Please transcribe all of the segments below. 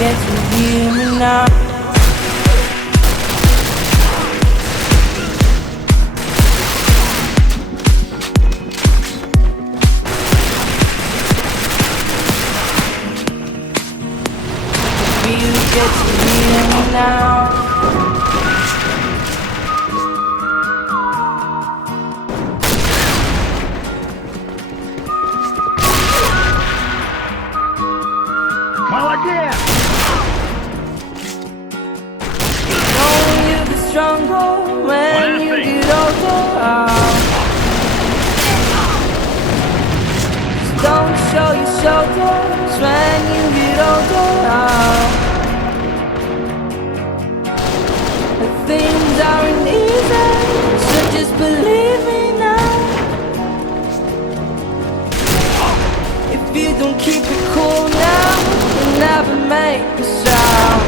get to hear me now. You get to hear me now. Молодец! Knowing you get stronger when you get older. Just don't show your shoulders when you get older. Things aren't easy, so just believe me now. If you don't keep it cool now, you'll never make a sound.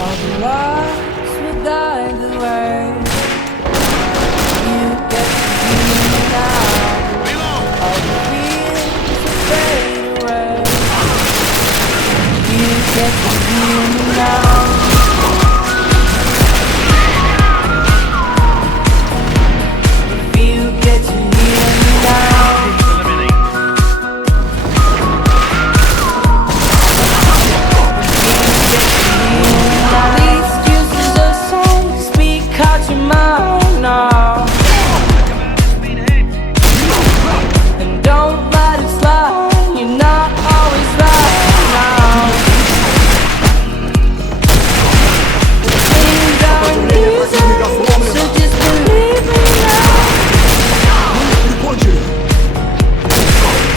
All the lights will guide the way. You get to hear me now. All the fears will fade away. You get to hear me now. If you get to hear me now. The excuses are songs, speak out your mind now. And don't let it slide, you're not always right now. Things aren't easy, so just believe me now.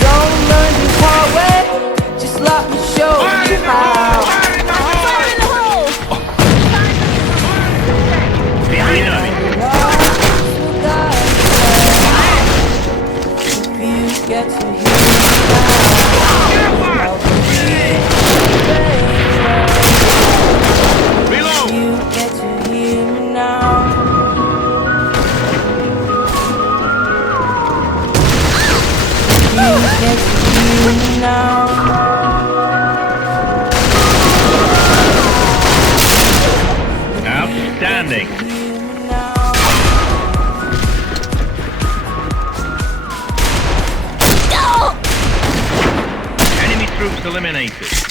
Don't learn the hard way, just let me show you how. Behind us! You get to hear me now. Reload! You get to hear me now. You get to hear me now. Outstanding! Hear me now. Enemy troops eliminated.